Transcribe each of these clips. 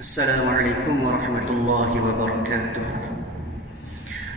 Assalamualaikum warahmatullahi wabarakatuh.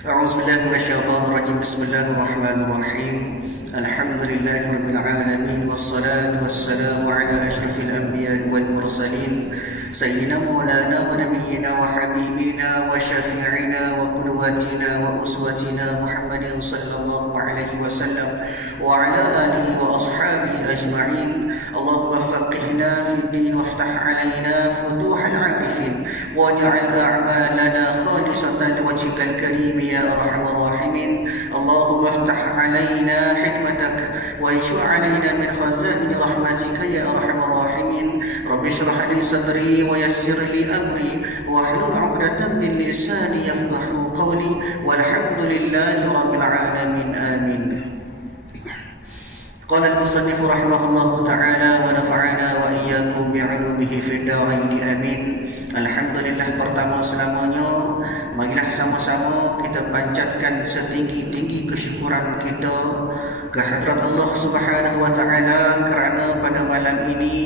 A'udzubillahi minasyaitonir rajim. Bismillahirrahmanirrahim. Alhamdulillahirabbil alamin wassalatu wassalamu ala asyrafil anbiya'i wal mursalin sayyidina maulana wa nabiyyina wa habibina wa syafi'ina wa qudwatina wa uswatina Muhammadin sallallahu alaihi wasallam wa ala alihi wa ashabihi ajma'in. Allahumma faqihna fid din waftah alaina futuhal 'arifin waj'al a'malana khalisatan liwajhikal karim ya arhamar rahimin. Allahumma iftah alaina hikmatak wa inshu' alaina min khazain rahmatika ya arhamar rahimin. Rabbi shrah li sadri wa yassir li amri wahlul 'uqdatam min lisani yafqahu qawli walhamdulillahi rabbil alamin. Amin. Qala al-musannif rahimahullahu ta'ala wa nafa'ana wa iyyakum bi'ulumihi fid dharain amin. Alhamdulillah, pertama selamanya marilah sama-sama kita panjatkan setinggi-tinggi kesyukuran kita ke hadrat Allah Subhanahu wa taala kerana pada malam ini,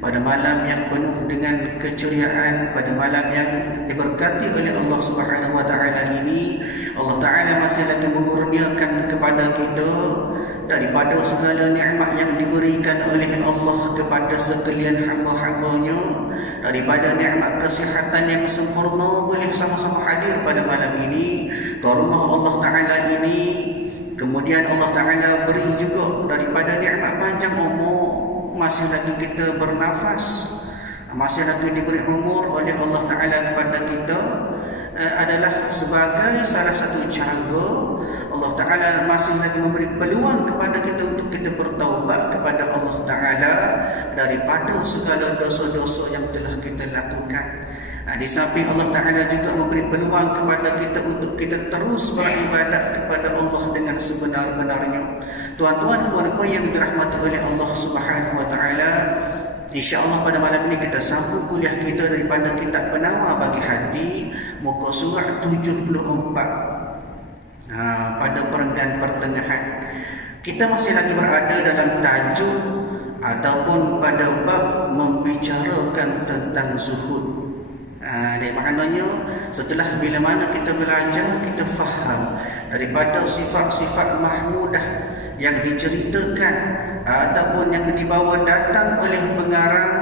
pada malam yang penuh dengan keceriaan, pada malam yang diberkati oleh Allah Subhanahu wa taala ini, Allah taala masih lagi mengurniakan kepada kita daripada segala nikmat yang diberikan oleh Allah kepada sekalian hamba-hambanya, daripada nikmat kesihatan yang sempurna boleh sama-sama hadir pada malam ini ke rumah Allah taala ini. Kemudian Allah taala beri juga daripada nikmat panjang umur, masih lagi kita bernafas, masih lagi diberi umur oleh Allah taala kepada kita, adalah sebagai salah satu cara Allah taala masih lagi memberi peluang kepada kita untuk kita bertaubat kepada Allah taala daripada segala dosa-dosa yang telah kita lakukan. Di samping Allah taala juga memberi peluang kepada kita untuk kita terus beribadat kepada Allah dengan sebenar-benarnya. Tuan-tuan, puan-puan yang dirahmati oleh Allah Subhanahu wa taala, InsyaAllah pada malam ini kita sambung kuliah kita daripada kitab Penawar Bagi Hati, muka surat 74, pada perenggan pertengahan. Kita masih lagi berada dalam tajuk ataupun pada bab membicarakan tentang zuhud. Dari maknanya, setelah bila mana kita belajar, kita faham daripada sifat-sifat mahmudah yang diceritakan ataupun yang dibawa datang oleh pengarang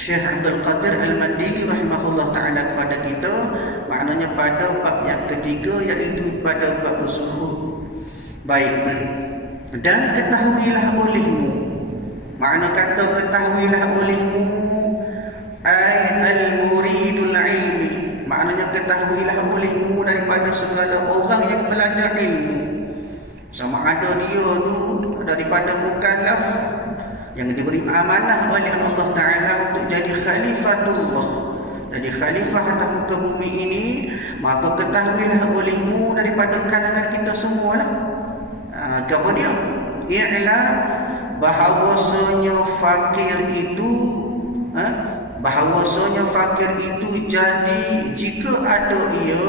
Syekh Abdul Qadir Al-Mandili rahimahullah ta'ala kepada kita, maknanya pada bab yang ketiga, iaitu pada bab zuhud. Baik, dan ketahuilah olehmu, makna kata ketahuilah olehmu al-muridul ilmi, maknanya ketahuilah olehmu daripada segala orang yang belajar ilmu, sama ada dia tu daripada mukallaf yang diberi amanah oleh Allah Ta'ala untuk jadi khalifatullah, jadi khalifah atas muka bumi ini, maka ketahuilah olehmu daripada kalangan kita semua lah. Kemudian ialah bahawasanya fakir itu jadi jika ada ia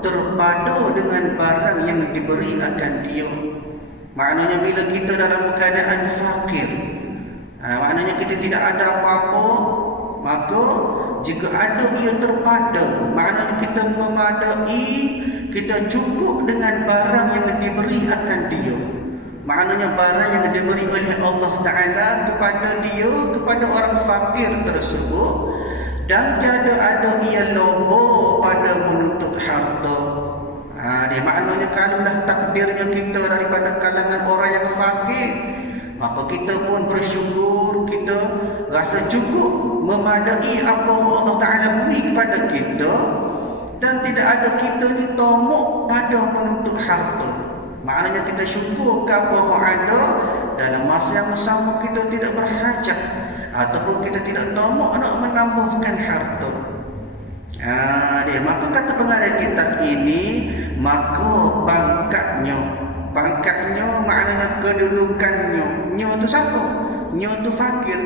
terpada dengan barang yang diberi akan dia. Maknanya bila kita dalam keadaan fakir, maknanya kita tidak ada apa-apa, maka jika ada ia terpada, maknanya kita memadai, kita cukup dengan barang yang diberi akan dia. Maknanya barang yang diberi oleh Allah Ta'ala kepada dia, kepada orang fakir tersebut, dan tiada ada ia lobo pada menuntut harta. Dia maknanya kalau dah takdirnya kita daripada kalangan orang yang fakir, maka kita pun bersyukur, kita rasa cukup memadai apa Allah Ta'ala beri kepada kita, dan tidak ada kita ni tomok pada menuntut harta. Maknanya kita syukur apa yang ada, dalam masa yang sama kita tidak berhajat ataupun kita tidak tomok nak menambahkan harta. Maka kata pengarang kitab ini, maka pangkatnya maknanya kedudukannya. Nyo tu siapa? Nyo tu fakir.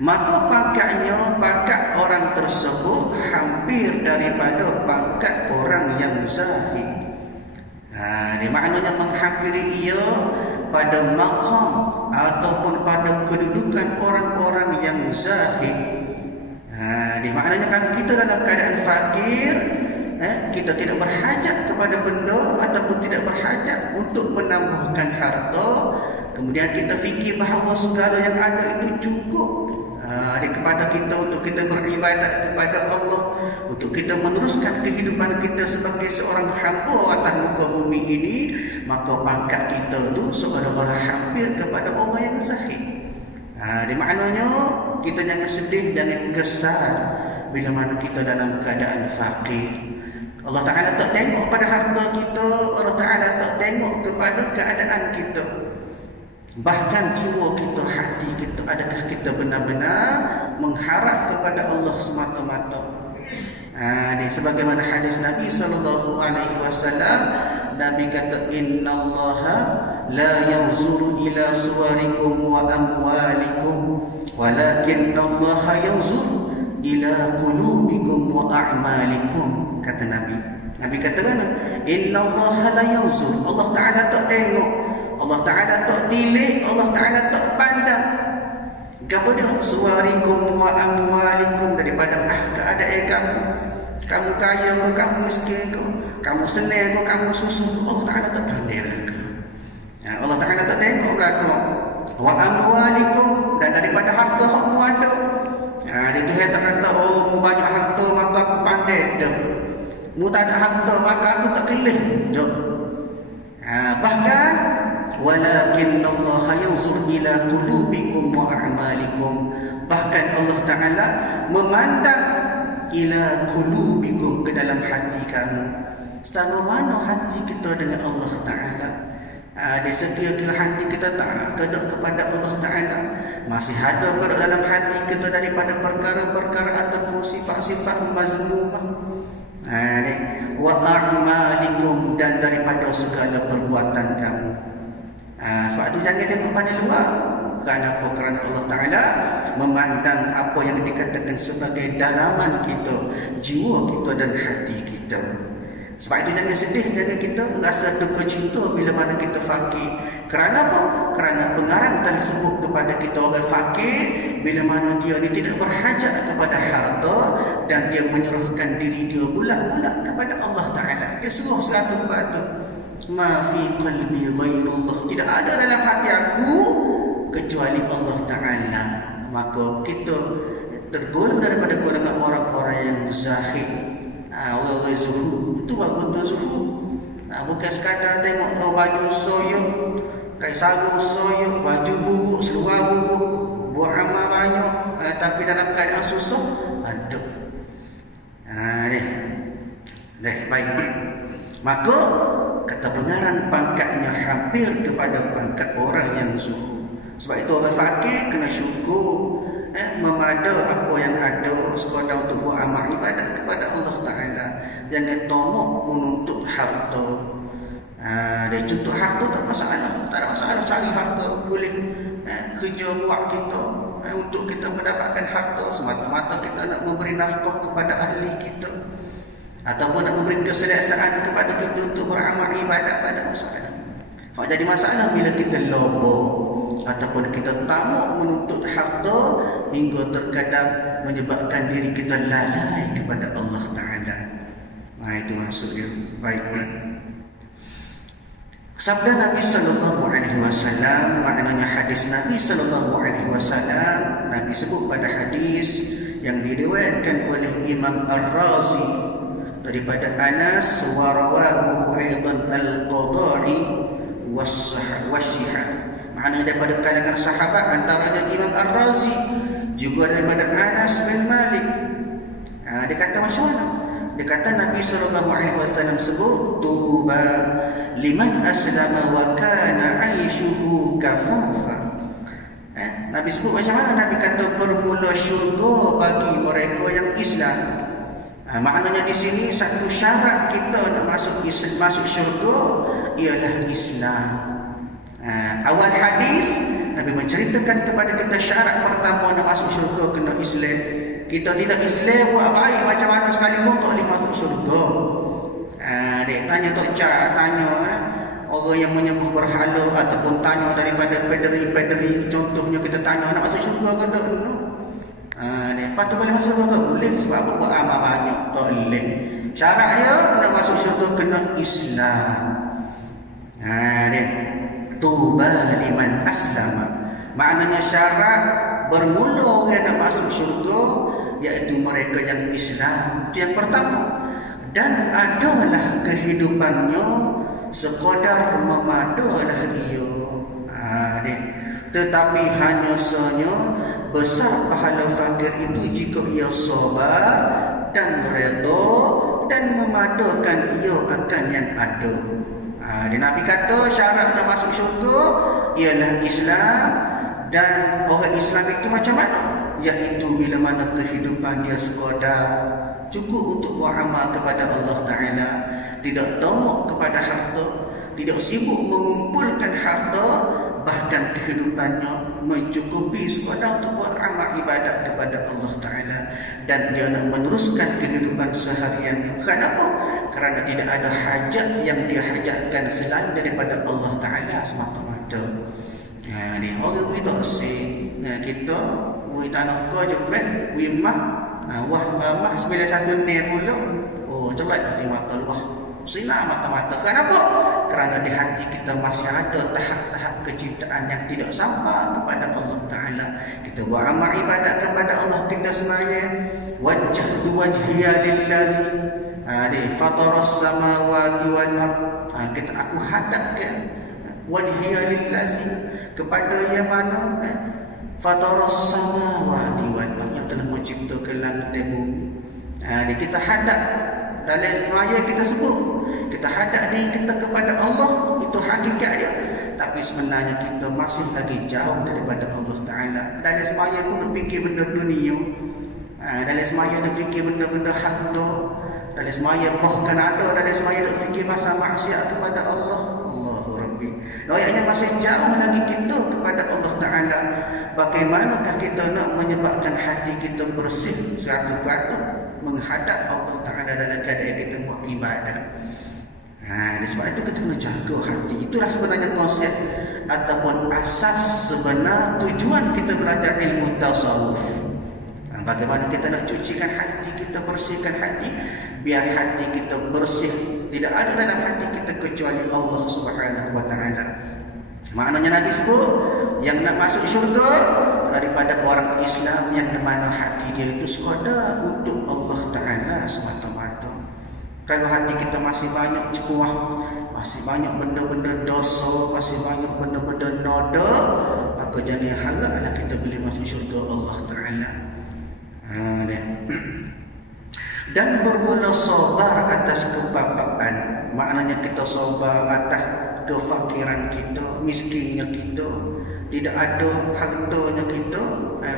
Maka pangkat orang tersebut hampir daripada pangkat orang yang zahid. Dia maknanya menghampiri ia pada maqam ataupun pada kedudukan orang-orang yang zahid. Maknanya kalau kita dalam keadaan fakir, kita tidak berhajat kepada benda ataupun tidak berhajat untuk menambahkan harta, kemudian kita fikir bahawa segala yang ada itu cukup kepada kita untuk kita beribadat kepada Allah, untuk kita meneruskan kehidupan kita sebagai seorang hamba atas muka bumi ini, maka pangkat kita itu seolah-olah hampir kepada orang yang zahid. Di maknanya kita jangan sedih, jangan kesal bila mana kita dalam keadaan fakir. Allah Ta'ala tak tengok pada harta kita, Allah Ta'ala tak tengok kepada keadaan kita. Bahkan jiwa kita, hati kita, adakah kita benar-benar mengharap kepada Allah semata-mata? Sebagaimana hadis Nabi SAW, Nabi kata, Innallaha la yanzuru ila suwarikum wa amwalikum, walakinnallaha yanzuru ila qulubikum wa a'malikum. Kata Nabi. Nabi katakan, Innallaha la yanzur. Allah Ta'ala tak tengok, Allah Ta'ala tak tilik, Allah Ta'ala tak pandang kepada suwarikum wa amwalikum, daripada keadaan kamu. Kamu kaya ke, kamu miskin ke, kamu senang ke, kamu susah ke, Allah Ta'ala tak pandai belakang. Allah Ta'ala tak tengok belakang. Wa amwalikum, dan daripada harta kamu ada. Dia Tuhan tak kata, oh mu banyak harta maka aku pandai dah, mu tak ada harta maka aku tak kelih dah. Bahkan walakinnallaha yanzur ila qulubikum wa a'malikum, bahkan Allah Ta'ala memandang ila qulubikum, ke dalam hati kamu. Setara mana hati kita dengan Allah Ta'ala? Sekiranya hati kita tak kedok kepada Allah Ta'ala, masih ada kedok dalam hati kita daripada perkara-perkara ataupun sifat-sifat mazmumah, wa a'malikum, dan daripada segala perbuatan kamu. Sebab itu jangan tengok pada luar. Kenapa? Kerana Allah Ta'ala memandang apa yang dikatakan sebagai dalaman kita, jiwa kita dan hati kita. Sebab itu jangan sedih, jangan kita rasa duka cinta bila mana kita fakir. Kerana apa? Kerana pengarang telah sebut kepada kita orang fakir bila mana dia tidak berhajat kepada harta, dan dia menyerahkan diri dia bulat-bulat kepada Allah Ta'ala. Dia seruh 100%. Ma fi qalbi ghairullah, tidak ada dalam hati aku kecuali Allah Ta'ala. Maka kita tergolong daripada golongan orang-orang yang zahid, orang-orang zuhud. Itu bagus betul zuhud. Bukan sekadar tengok baju soyok, kain sarung soyok, baju buruk, seluar buruk, buat amal banyak, tapi dalam keadaan susah ada. Baik. Maka kata pengarang, pangkatnya hampir kepada pangkat orang yang zuhud. Sebab itu orang fakir kena syukur, memada apa yang ada sekadar untuk buat amal ibadat kepada Allah Ta'ala. Jangan tomok menuntut harta. Dia tuntut harta tak masalah, tak ada masalah, cari harta boleh. Kerja buat kita untuk kita mendapatkan harta, semata-mata kita nak memberi nafkah kepada ahli kita, ataupun nak memberi keselesaan kepada kita untuk beramal ibadat, tak ada masalah. Jadi masalah bila kita lobo ataupun kita tamak menuntut harta hingga terkadang menyebabkan diri kita lalai kepada Allah Ta'ala. Itu maksudnya. Baik. Sabda Nabi sallallahu alaihi wasallam, maknanya hadis Nabi sallallahu alaihi wasallam, Nabi sebut pada hadis yang diriwayatkan oleh Imam Ar-Razi daripada Anas, wa rawahu aidan al-Qadai was-Shihab. Maknanya daripada kalangan sahabat, antaranya Imam Ar-Razi, juga daripada Anas bin Malik. Dia kata macam mana? Dia kata Nabi SAW sebut, tuba liman aslama wa kana aishuhu kafafa. Nabi sebut macam mana? Nabi kata bermula syurga bagi mereka yang Islam. Maknanya di sini satu syarat kita nak masuk syurga ialah Islam. Awal hadis Nabi menceritakan kepada kita syarat pertama nak masuk syurga kena Islam. Kita tidak Islam buat baik macam mana sekalipun tak boleh masuk syurga. Dia tanya Tok Cak, tanya orang yang menyembah berhala, ataupun tanya daripada pederi-pederi, contohnya kita tanya nak masuk syurga ke tak? Lepas tu boleh masuk syurga? Boleh. Sebab apa? Buat amal banyak. Tak boleh. Syarat dia nak masuk syurga kena Islam. Dia tuba liman aslama. Maknanya syarat bermula orang nak masuk syurga iaitu mereka yang Islam. Itu yang pertama. Dan adalah kehidupannya sekadar memadalah ia. Tetapi hanya sahaja besar pahala fakir itu jika ia sabar dan redha dan memadakan ia akan yang ada. Nabi kata syarat nak masuk syurga ialah Islam. Dan orang Islam itu macam mana? Iaitu bila mana kehidupan dia sekadar cukup untuk beramal kepada Allah Ta'ala, tidak tamak kepada harta, tidak sibuk mengumpulkan harta, bahkan kehidupannya mencukupi sekadar untuk beramal ibadat kepada Allah Ta'ala, dan dia nak meneruskan kehidupan seharian. Kenapa? Kerana tidak ada hajat yang dia hajatkan selain daripada Allah Ta'ala semata-mata. Ni orang we tak sih. Kita we tanah ke jebeh, we mah mah 91 ni pula. Oh, jelek hati mata luah. Sinar mata-mata. Kenapa? Kerana di hati kita masih ada tahap-tahap kecintaan yang tidak sama kepada Allah Ta'ala. Kita buat amal ibadat kepada Allah, kita semaya wajjahtu wajhiya lillazi fataras samawati wal ard. Aku hadapkan wajhiya lillazi kepada yang mana fataras samawati wal ard, yang telah menciptakan langit dan bumi. Kita hadap dalam semaya, kita sebut kita hadap diri kita kepada Allah, itu hakikat dia. Tapi sebenarnya kita masih lagi jauh daripada Allah Ta'ala. Dalam semaya pun nak fikir benda dunia, dalam semaya nak fikir benda-benda harta, dalam semaya bahkan ada dalam semaya nak fikir pasal maksiat kepada Allah. Ayatnya masih jauh lagi kita kepada Allah Ta'ala. Bagaimanakah kita nak menyebabkan hati kita bersih 100% menghadap Allah Ta'ala dalam keadaan kita buat ibadat. Sebab itu kita kena jaga hati. Itulah sebenarnya konsep ataupun asas sebenar tujuan kita belajar ilmu tasawuf. Bagaimana kita nak cucikan hati kita, bersihkan hati, biar hati kita bersih. Tidak ada dalam hati kita kecuali Allah Subhanahu wa Ta'ala. Maknanya Nabi sebut yang nak masuk syurga daripada orang Islam yang mana hati dia itu sekadar untuk Allah Ta'ala semata-mata. Kalau hati kita masih banyak cekuah, masih banyak benda-benda dosa, masih banyak benda-benda noda, maka jangan haraplah kita boleh masuk syurga Allah Ta'ala. Dan bermula sabar atas kebapaan. Maknanya kita sabar atas kefakiran kita, miskinnya kita, tidak ada hartanya kita.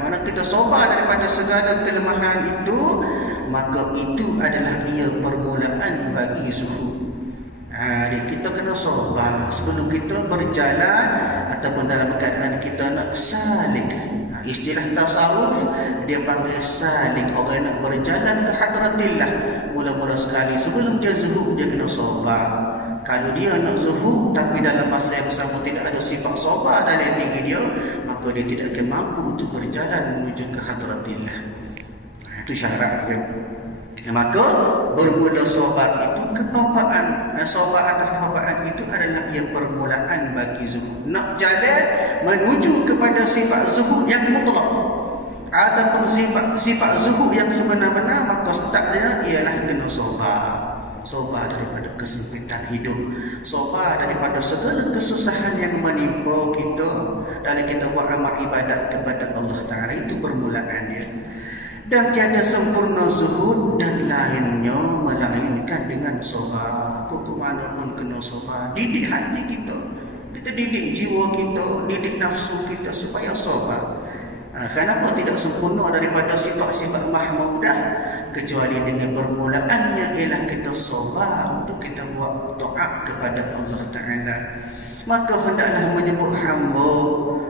Mana kita sabar daripada segala kelemahan itu, maka itu adalah ia permulaan bagi zuhud. Kita kena sabar sebelum kita berjalan ataupun dalam keadaan kita nak salik. Istilah tasawuf dia panggil salik, orang nak berjalan ke hadratillah. Mula-mula sekali sebelum dia zuhud dia kena sabar. Kalau dia nak zuhud tapi dalam masa yang sama tidak ada sifat sabar dalam diri dia, maka dia tidak akan mampu untuk berjalan menuju ke hadratillah. Itu syarat dia. Maka bermula sabar itu kebapaan. Sabar atas kebapaan itu adalah ia permulaan bagi zuhud. Nak jalan menuju kepada sifat zuhud yang mutlak ataupun sifat zuhud yang sebenar-benar, maka startnya ialah kena sabar. Sabar daripada kesempitan hidup, sabar daripada segala kesusahan yang menimpa kita dalam kita buat amal ibadat kepada Allah Ta'ala. Itu permulaan dia. Dan tiada sempurna zuhud dan lainnya melainkan dengan sabar. Ke mana pun kena sabar. Didik hati kita, kita didik jiwa kita, didik nafsu kita supaya sabar. Kenapa tidak sempurna daripada sifat-sifat mahmudah, kecuali dengan permulaannya ialah kita sabar untuk kita buat taat kepada Allah Ta'ala. Maka hendaklah menyebut hamba,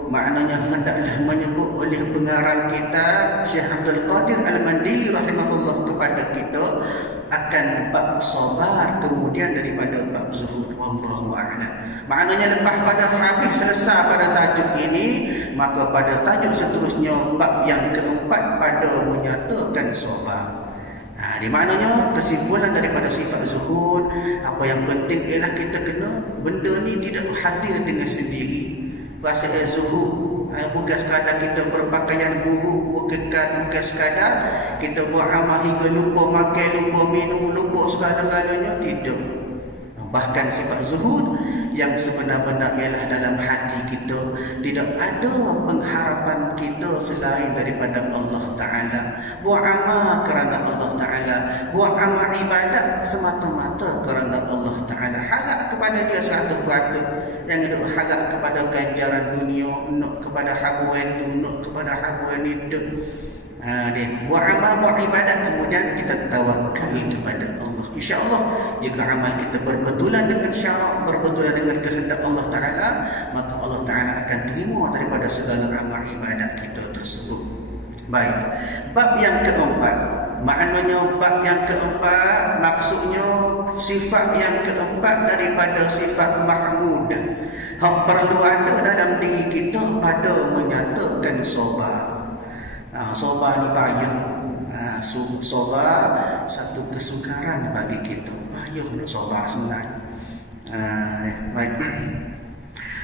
maknanya hendaklah menyebut oleh pengarang kitab Syekh Abdul Qadir Al-Mandili rahimahullah kepada kita akan bab sabar kemudian daripada bab zuhud. Wallahu a'lam. Maknanya lepas pada habis selesai pada tajuk ini, maka pada tajuk seterusnya bab yang keempat pada menyatakan sabar. Di maknanya kesimpulan daripada sifat zuhud, apa yang penting ialah kita kena benda ni tidak hadir dengan sendiri. Perasaan zuhud bukan sekadar kita berpakaian buruk, bukan sekadar kita buat amal hingga lupa makan, lupa minum, lupa segala-galanya, tidak. Bahkan sifat zuhud yang sebenar-benar ialah dalam hati kita, tidak ada pengharapan kita selain daripada Allah Ta'ala. Buat amal kerana Allah Ta'ala, buat amal ibadat semata-mata kerana Allah Ta'ala. Harap kepada dia 100%. Jangan duk harap kepada ganjaran dunia, nak kepada habuan tu, nak kepada habuan itu. Dia buat amal, buat ibadat, kemudian kita tawakal kepada Allah. InsyaAllah jika amal kita berbetulan dengan syarak, berbetulan dengan kehendak Allah Ta'ala, maka Allah Ta'ala akan terima daripada segala amal ibadat kita tersebut. Baik, bab yang keempat, maknanya bab yang keempat maksudnya sifat yang keempat daripada sifat mahmud yang perlu ada dalam diri kita pada menyatakan sabar. Sabar ni payah. Sabar satu kesukaran bagi kita. Payah nak sabar sebenarnya. Baik.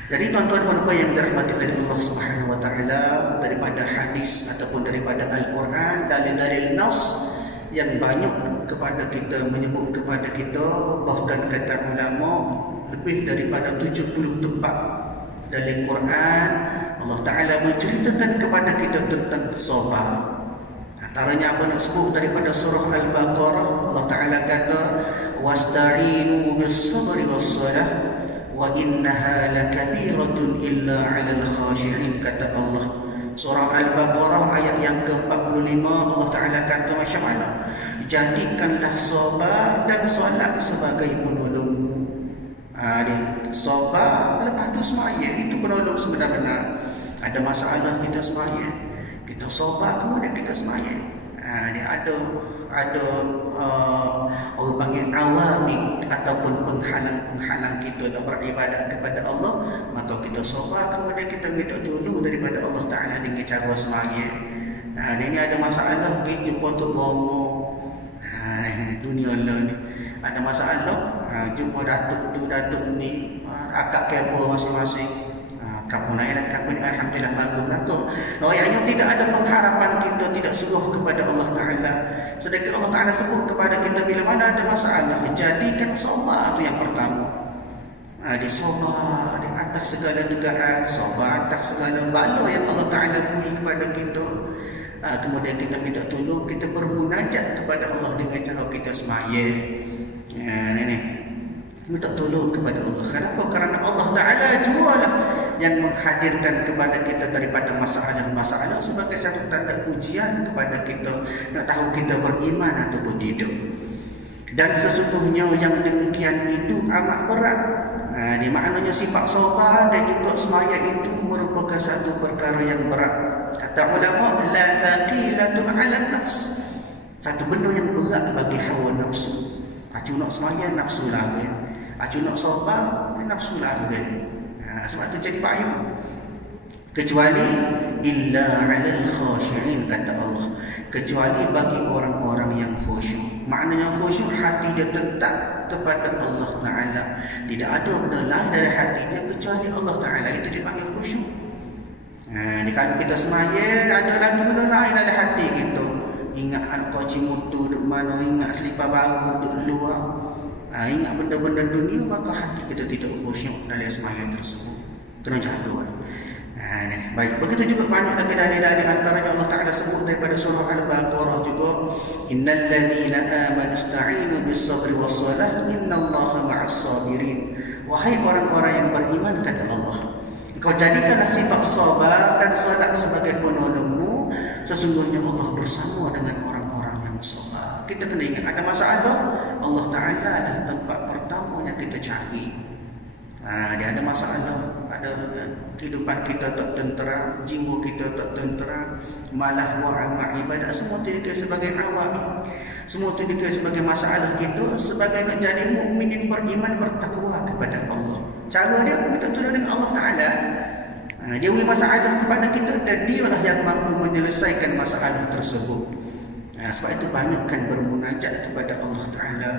Jadi tuan-tuan dan puan yang dirahmati oleh Allah Subhanahu Wa Taala, daripada hadis ataupun daripada Al-Quran, dalil-dalil nas yang banyak kepada kita, menyebut kepada kita, bahkan kata ulama lebih daripada 70 tempat dalam Quran Allah Ta'ala menceritakan kepada kita tentang sabar. Antaranya apa nak sebut daripada surah Al-Baqarah, Allah Ta'ala kata wasta'inu bis-sabri was-salah wa innaha lakabiratun illa 'alal khashi'in, kata Allah. Surah Al-Baqarah ayat yang ke-45, Allah Ta'ala kata macam mana? Jadikanlah sabar dan solat sebagai penolong. Sabar lepas tu semaya, itu penolong sebenar-benar. Ada masalah kita semaya, kita sabar kemudian kita semaya. Dia ada orang panggil awamik ataupun penghalang-penghalang kita nak beribadat kepada Allah, maka kita sabar kemudian kita minta tolong daripada Allah Ta'ala dengan cara semaya. Ini ada masalah, kita jumpa tu bomo. Dunia lah ni ada masalah, jumpa datuk ni akak kepo masing-masing. Kamu naik dan kamu ni alhamdulillah bagus datuk. Ayatnya tidak ada pengharapan kita tidak seruh kepada Allah Ta'ala. Sedangkan Allah Ta'ala sebut kepada kita bila mana ada masalah, jadikan sabar tu yang pertama. Dia sabar di atas segala dugaan, sabar atas segala bala yang Allah Ta'ala beri kepada kita. Kemudian kita minta tolong, kita bermunajat kepada Allah dengan cara kita semaya. Minta tolong kepada Allah. Kenapa? Kerana Allah Ta'ala jualah yang menghadirkan kepada kita daripada masalah-masalah sebagai satu tanda ujian kepada kita, nak tahu kita beriman ataupun tidak. Dan sesungguhnya yang demikian itu amat berat. Ini maknanya sifat sabar dan juga semaya itu merupakan satu perkara yang berat. Kata ulama, la thaqilatun 'ala nafs. Satu benda yang berat bagi hawa nafsu. Acu nak semaya nafsu lain, acu nak sabar nafsu lain. Sebab tu jadi payah. Kecuali illa 'alal khashi'in, kata Allah, kecuali bagi orang-orang yang khusyuk. Maknanya khusyuk, hati dia tetap kepada Allah Ta'ala, tidak ada benda lain dari hati dia kecuali Allah Ta'ala, itu dipanggil khusyuk. Kalau kita semaya ada lagi benda lain dalam hati kita, ingat anak koci mutu duk mana, ingat selipar baru duk luar, ingat benda-benda dunia, maka hati kita tidak khusyuk dalam semaya tersebut. Kena jaga. Baik, begitu juga banyak lagi dalil-dalil, antaranya Allah Ta'ala sebut daripada surah Al-Baqarah juga, innal ladzina amanu ista'inu bis-sabri was-salah innallaha ma'as sabirin. Wahai orang-orang yang beriman, kata Allah, kau jadikanlah sifat sabar dan salat sebagai penolongmu, sesungguhnya Allah bersama dengan orang-orang yang sabar. Kita kena ingat, ada masalah, Allah Ta'ala adalah tempat pertama yang kita cari. Dia ada masalah, ada kehidupan kita tak tentera, jiwa kita tak tentera, malah amal ibadat, semua itu dikira sebagai awam, semua itu dikira sebagai masalah kita sebagai nak jadi mukmin yang beriman, bertakwa kepada Allah. Cara dia minta tolong dengan Allah Ta'ala. Dia beri masalah kepada kita dan dialah yang mampu menyelesaikan masalah tersebut. Sebab itu banyakkan bermunajat kepada Allah Ta'ala.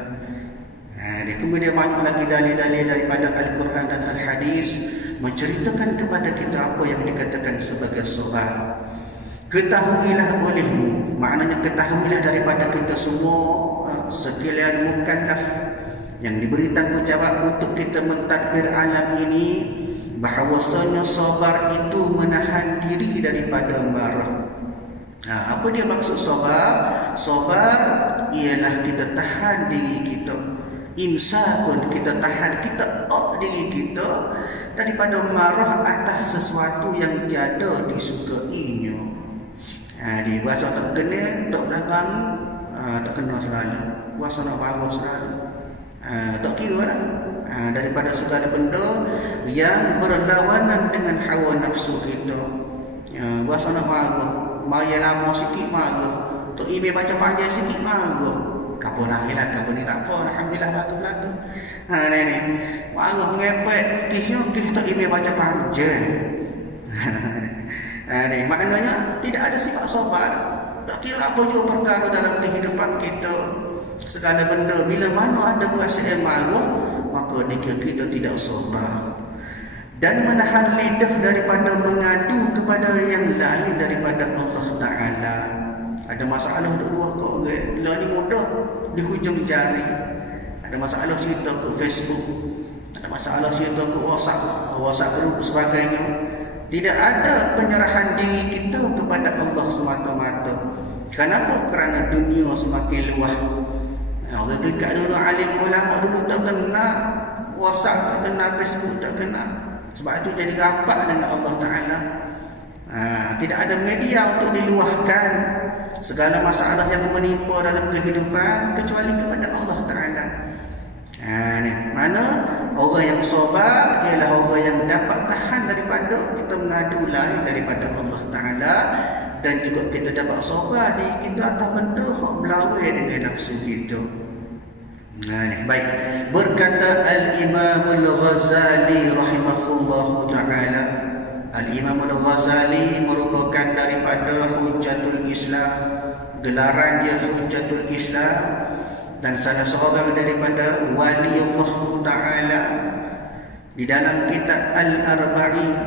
Dia kemudian banyak lagi dalil-dalil daripada Al-Quran dan Al-Hadis menceritakan kepada kita apa yang dikatakan sebagai sabar. Ketahuilah olehmu, maknanya ketahuilah daripada kita semua sekalian mukallaf yang diberi tanggungjawab untuk kita mentadbir alam ini, bahawasanya sabar itu menahan diri daripada marah. Apa dia maksud sabar? Sabar ialah kita tahan diri kita. Imsakun, kita tahan, kita diri kita daripada marah atas sesuatu yang tiada disukainya. Di bahasa tak kena, tak belakang, tak kena selalu. Bahasa nak marah selalu. Tak kira lah. Daripada segala benda yang berlawanan dengan hawa nafsu kita. Bahasa nak marah. Maya lama sikit marah. Tok email baca panjang sikit marah. Kapur lahir lah, kapur ni tak apa. Alhamdulillah bagus-bagus. Ni. Marah mengepek. Kisnya tak email baca panjang. Ni, maknanya tidak ada sifat sabar. Tak kira apa juga perkara dalam kehidupan kita. Segala benda, bila mana ada perasaan marah, maka kita tidak sabar. Dan menahan lidah daripada mengadu kepada yang lain daripada Allah Ta'ala. Ada masalah dua orang, lah ni mudah di hujung jari. Ada masalah cerita ke Facebook, ada masalah cerita ke WhatsApp group sebagainya. Tidak ada penyerahan diri kita kepada Allah semata-mata. Kenapa? Kerana dunia semakin luas. Orang dekat dulu, alim ulama dulu tak kenal WhatsApp, tak kenal Facebook, tak kenal. Sebab itu jadi rapat dengan Allah Ta'ala. Tidak ada media untuk diluahkan segala masalah yang menimpa dalam kehidupan kecuali kepada Allah Ta'ala. Ni mana orang yang sabar ialah orang yang dapat tahan daripada kita mengadu lain daripada Allah Ta'ala, dan juga kita dapat sabar di kita atas benda yang berlawan dengan nafsu kita. Baik, berkata Al-Imam Al-Ghazali rahimahullah ta'ala. Al-Imam Al-Ghazali merupakan daripada Hujjatul Islam, gelaran dia Hujjatul Islam, dan salah seorang daripada wali Allah Ta'ala. Di dalam kitab Al-Arba'in,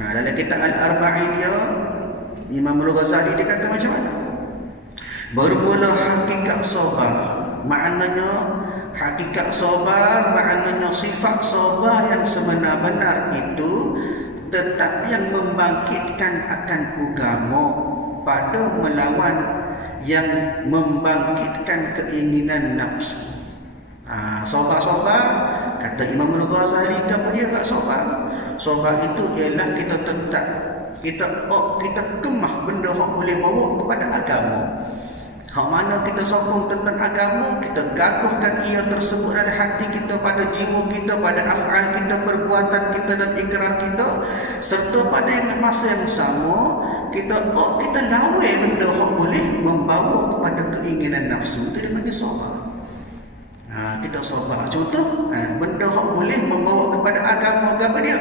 dalam kitab Al-Arba'in dia, Imam Al-Ghazali dia kata macam mana? Bermula hakikat sabar, maknanya hakikat sabar, maknanya sifat sabar yang sebenar-benar itu tetap yang membangkitkan akan agama pada melawan yang membangkitkan keinginan nafsu. Sabar-sabar, kata Imam Al-Ghazali, apa dia kat sabar? Sabar itu ialah kita tetap kita kemah benda yang boleh bawa kepada agama. Hak mana kita sokong tentang agama, kita gagahkan ia tersebut dalam hati kita, pada jiwa kita, pada af'al kita, perbuatan kita dan ikrar kita, serta pada masa yang sama kita lawan benda yang boleh membawa kepada keinginan nafsu. Itu dia panggil sabar. Kita sabar. Contoh, benda yang boleh membawa kepada agama dia.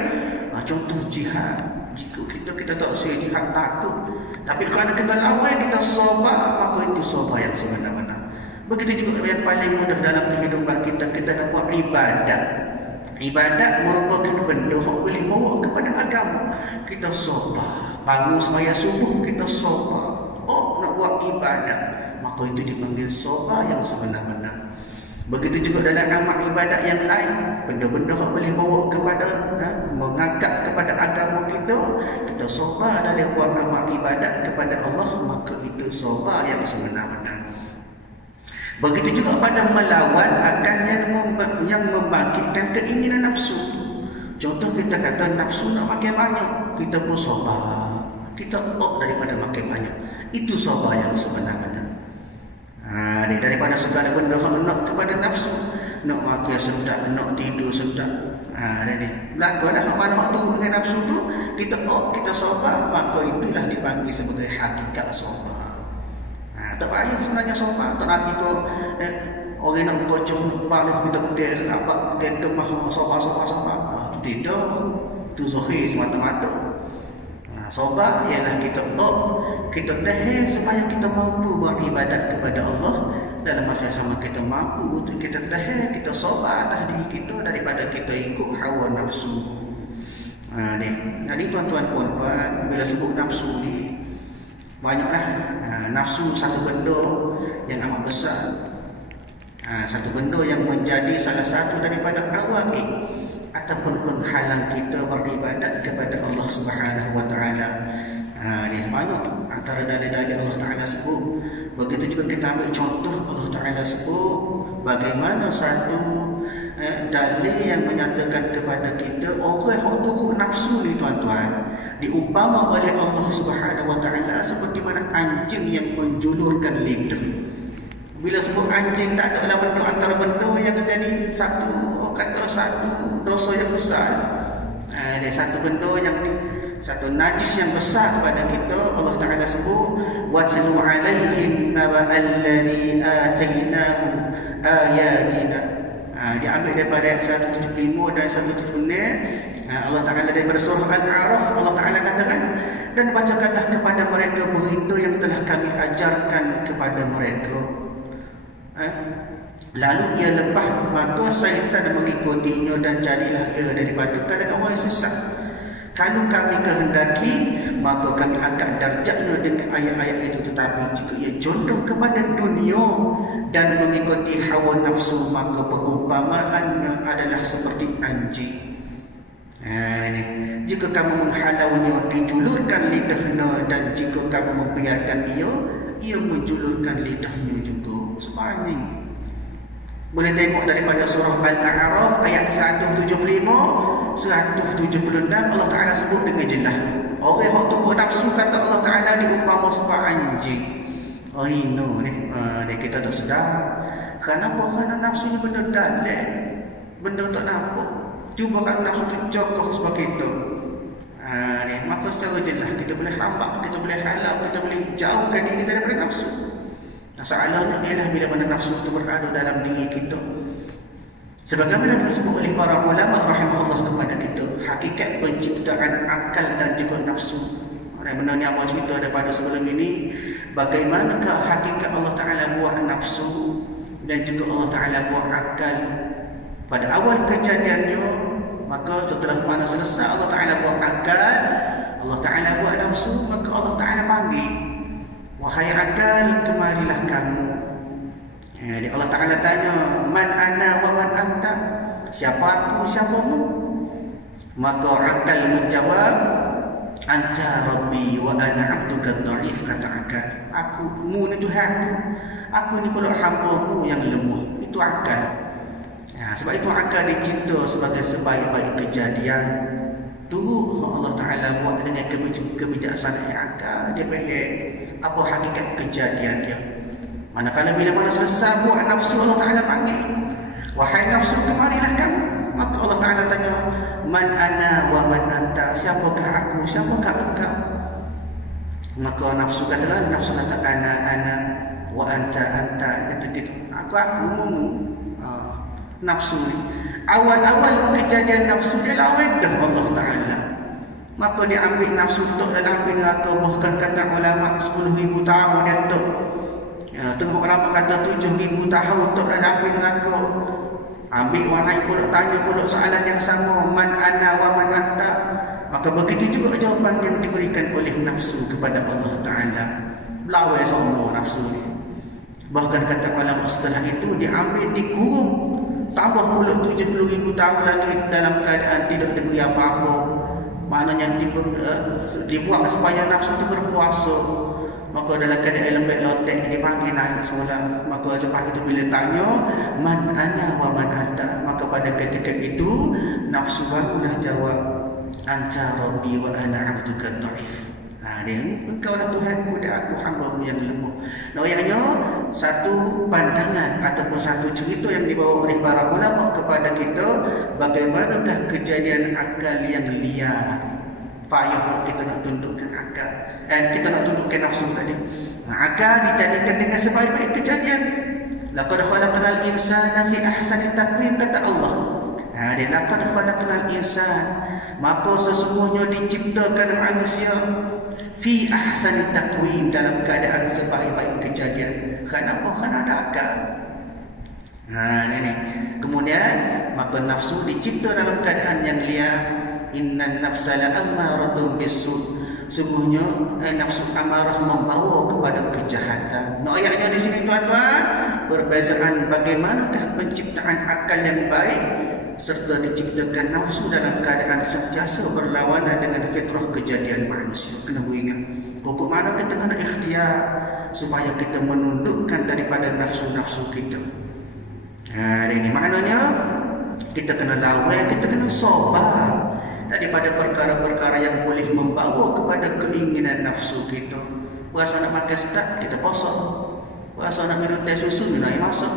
Contoh jihad. Jika kita tak usia jihad takut, tapi kerana kita lawan, kita sabar, maka itu sabar yang sebenar-benar. Begitu juga yang paling mudah dalam kehidupan kita nak buat ibadat. Ibadat merupakan benda yang boleh bawa kepada agama. Kita sabar. Bangun sembahyang subuh, kita sabar. Nak buat ibadat, maka itu dipanggil sabar yang sebenar-benar. Begitu juga dalam amal ibadat yang lain, benda-benda yang boleh bawa kepada mengangkat kepada agama kita, kita sabar dalam buat amal ibadat kepada Allah, maka itu sabar yang sebenar-benar. Begitu juga pada melawan akan yang membangkitkan keinginan nafsu. Contoh, kita kata nafsu nak makan banyak, kita pun sabar, kita daripada makan banyak. Itu sabar yang sebenar-benar. Daripada segala benda yang nak kepada nafsu, nak makan sedap, nak tidur sedap, berlakulah hak mana hak tu dengan nafsu tu, kita sabar, maka itulah dipanggil sebagai hakikat sabar. Tak payah sebenarnya sabar. Tak nanti kau orang nak kocok kepala kita pakai kemah sabar. tidak tu zahir semata-mata. Sabar ialah kita tahan supaya kita mampu beribadat kepada Allah, dalam masa yang sama kita mampu untuk kita tahan, kita sabar atas diri kita daripada kita ikut hawa nafsu. Jadi tuan-tuan puan-puan, bila sebut nafsu ni banyaklah. Nafsu satu benda yang amat besar, satu benda yang menjadi salah satu daripada awaqib ataupun penghalang kita beribadat kepada Allah Subhanahu wa taala. Ni banyak antara dalil-dalil Allah Taala sebut. Begitu juga kita ambil contoh Allah Taala sebut bagaimana satu dalil yang menyatakan kepada kita orang yang turut nafsu ni tuan-tuan diumpama oleh Allah Subhanahu wa taala seperti mana anjing yang menjulurkan lidah. Bila sebut anjing, tak ada dalam benda antara benda yang terjadi satu dosa yang besar. Ada satu benda yang satu najis yang besar kepada kita. Allah Taala sebut watlu alaihim naba alladhi atainahu ayatina. Diambil daripada ayat 175 dan 176. Allah Taala daripada surah Al-A'raf, Allah Taala katakan, dan bacakanlah kepada mereka berita yang telah kami ajarkan kepada mereka. Lalu ia lepas, maka syaitan mengikutinya dan jadilah ia daripada kalangan orang sesat. Kalau kami kehendaki, maka kami angkat darjatnya dengan ayat-ayat itu. Tetapi jika ia condong kepada dunia dan mengikuti hawa nafsu, maka perumpamaannya adalah seperti anjing. Jika kamu menghalaunya, dijulurkan lidahnya, dan jika kamu membiarkan ia menjulurkan lidahnya juga. Sebenarnya boleh tengok daripada surah Al-A'raf ayat 175, 176, Allah Ta'ala sebut dengan jelas. Orang yang turut nafsu, kata Allah Ta'ala, diumpama seperti anjing. Kita tak sedar. Kenapa? Kerana nafsu ni benda dalam, benda tak nampak. Cuba kan nafsu tu jokoh seperti itu. Maka secara jelas kita boleh hambak, kita boleh halau, kita boleh jauhkan diri kita daripada nafsu. Masalahnya ialah bila mana nafsu itu berada dalam diri kita. Sebagaimana disebut oleh para ulama rahimahullah kepada kita, hakikat penciptaan akal dan juga nafsu. Benda ni apa cerita daripada sebelum ini, bagaimanakah hakikat Allah Ta'ala buat nafsu dan juga Allah Ta'ala buat akal. Pada awal kejadiannya, maka setelah mana selesai Allah Ta'ala buat akal, Allah Ta'ala buat nafsu, maka Allah Ta'ala panggil, wahai akal, kemarilah kamu. Jadi Allah Ta'ala tanya, man ana wa man anta, siapa aku, siapa mu? Maka akal menjawab, anta rabbi wa ana abduka dhaif. Kata akal, mu ni Tuhan aku ni pula hamba-Mu yang lemah. Itu akal. Sebab itu akal dicipta sebagai sebaik-baik kejadian. Tu Allah Ta'ala buat dengan kebijaksanaan akal. Dia faham apa hakikat kejadian dia. Manakala bila mana selesai buat nafsu, Allah Ta'ala panggil, wahai nafsu, kemarilah kamu. Maka Allah Ta'ala tanya, man ana wa man anta, siapakah aku, siapakah engkau? Maka nafsu kata ana wa anta. Aku mu. Nafsu ni awal-awal kejadian nafsu dia lawan dah Allah Ta'ala. Maka dia ambil nafsu tok dalam api neraka. Bahkan kata ulama 10,000 tahun dia tok. Setengah ulama kata 7,000 tahun tok dalam api neraka. Ambil warnai pula, tanya pula soalan yang sama, man ana wa man anta. Maka begitu juga jawapan yang diberikan oleh nafsu kepada Allah Ta'ala. Lawan semua nafsu ni. Bahkan kata ulama setelah itu diambil, dikurung, tambah pula 70,000 tahun lagi dalam keadaan tidak diberi apa-apa. Maknanya dibuat supaya nafsu itu berpuasa. Maka dalam keadaan lembek lotek, dipanggil naik semula. Maka lepas itu bila tanya, man ana wa man anta, maka pada ketika itu nafsu barulah jawab, anta rabbi wa ana abduka dhaif. Dia, engkau lah Tuhanku dan aku hamba-Mu yang lemah. Ayatnya satu pandangan ataupun satu cerita yang dibawa oleh para ulama kepada kita, bagaimanakah kejadian akal yang liar. Payahlah kita nak tundukkan akal, dan kita nak tundukkan nafsu tadi. Akal dijadikan dengan sebaik-baik kejadian. Laqad khalaqnal insana fi ahsani taqwim, kata Allah. Dia laqad khalaqnal insan, maka sesungguhnya diciptakan manusia fi ahsani taqwim, dalam keadaan sebaik-baik kejadian. Kenapa? Kerana ada akal. Ini. Kemudian maka nafsu dicipta dalam keadaan yang liar. Innan nafsa la'ammaratun bisu, sungguhnya nafsu amarah membawa kepada kejahatan. Ayatnya di sini tuan-tuan, perbezaan bagaimanakah penciptaan akal yang baik serta diciptakan nafsu dalam keadaan sentiasa berlawanan dengan fitrah kejadian manusia. Kena ingat, pokok mana kita kena ikhtiar supaya kita menundukkan daripada nafsu-nafsu kita. Ini maknanya kita kena lawan, kita kena sabar daripada perkara-perkara yang boleh membawa kepada keinginan nafsu kita. Puasa nak makan sedap, kita puasa. Puasa nak minum teh susu, minum air masak.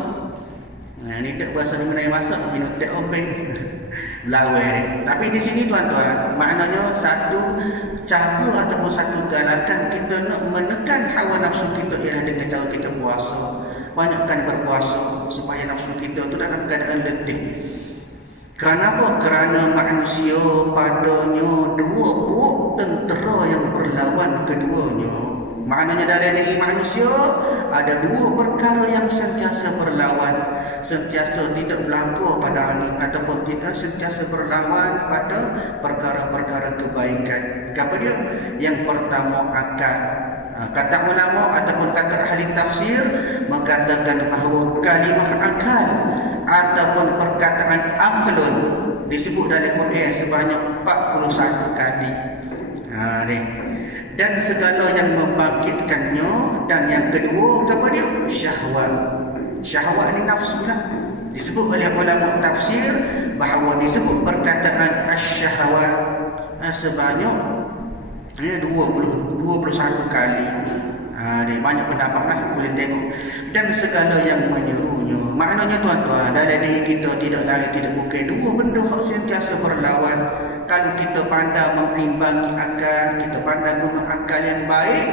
Ini tak puasa minum air masak, minum teh obeng. Lawan. Tapi di sini tuan-tuan, maknanya satu cara ataupun satu galakan kita nak menekan hawa nafsu kita ialah dengan cara kita puasa. Banyakkan berpuasa supaya nafsu kita itu dalam keadaan letih. Kerana apa? Kerana manusia padanya dua buah tentera yang berlawan keduanya. Maknanya dalam diri manusia ada dua perkara yang sentiasa berlawan, sentiasa tidak berlaku pada angin ataupun tidak sentiasa berlawan pada perkara-perkara kebaikan. Apa dia? Yang pertama akal. Kata ulama ataupun kata ahli tafsir mengatakan bahawa kalimah akal ataupun perkataan aqlun disebut dalam Quran sebanyak 41 kali. Dan segala yang membangkitkannya, dan yang kedua apa dia? Syahwat. Syahwat ni nafsu lah. Disebut oleh ulama tafsir bahawa disebut perkataan asy-syahwat sebanyak 21 kali. Banyak pendapat lah, boleh tengok. Dan segala yang menyerunya. Maknanya tuan-tuan, dalam diri kita tidak lain tidak bukan dua benda yang sentiasa berlawan. Kalau kita pandai mengimbangi akal, kita pandai guna akal yang baik,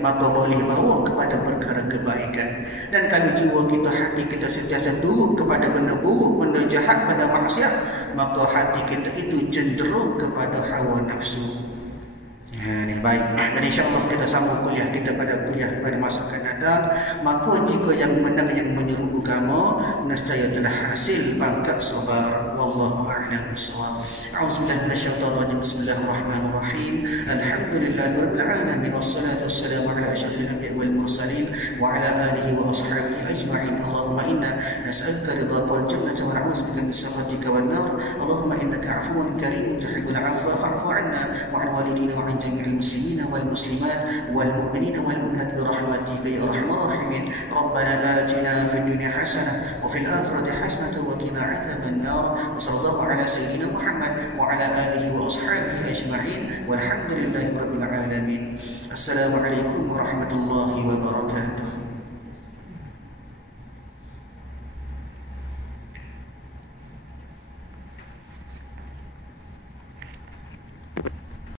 maka boleh bawa kepada perkara kebaikan. Dan kalau jiwa kita, hati kita sentiasa turut kepada benda buruk, benda jahat, benda maksiat, maka hati kita itu cenderung kepada hawa nafsu. Ini baik. Dan insyaAllah kita sambung kuliah kita pada masa akan datang. Maka jika yang menang yang menyeru agama, nescaya telah hasil pangkat sabar. Wallahu a'lam bishawab. A'udzubillahi minasyaitonir rajim. Bismillahirrahmanirrahim. Alhamdulillahirabbil alamin wassalatu wassalamu ala asyrafil anbiya'i wal mursalin wa ala alihi wa ashabihi ajma'in. Allahumma inna nas'aluka ridhaka wal jannata wa na'udzubika min sakhatika wan nar. Allahumma innaka 'afuwun karimun tuhibbul 'afwa fa'fu 'anna wa 'an walidina wa 'an جميع المسلمين والمسلمات والمؤمنين والمؤمنات برحمتك يا ارحم الراحمين. ربنا آتنا في الدنيا حسنه وفي الاخره حسنه وقنا عذاب النار. وصلى الله على سيدنا محمد وعلى اله واصحابه اجمعين والحمد لله رب العالمين. السلام عليكم ورحمه الله وبركاته.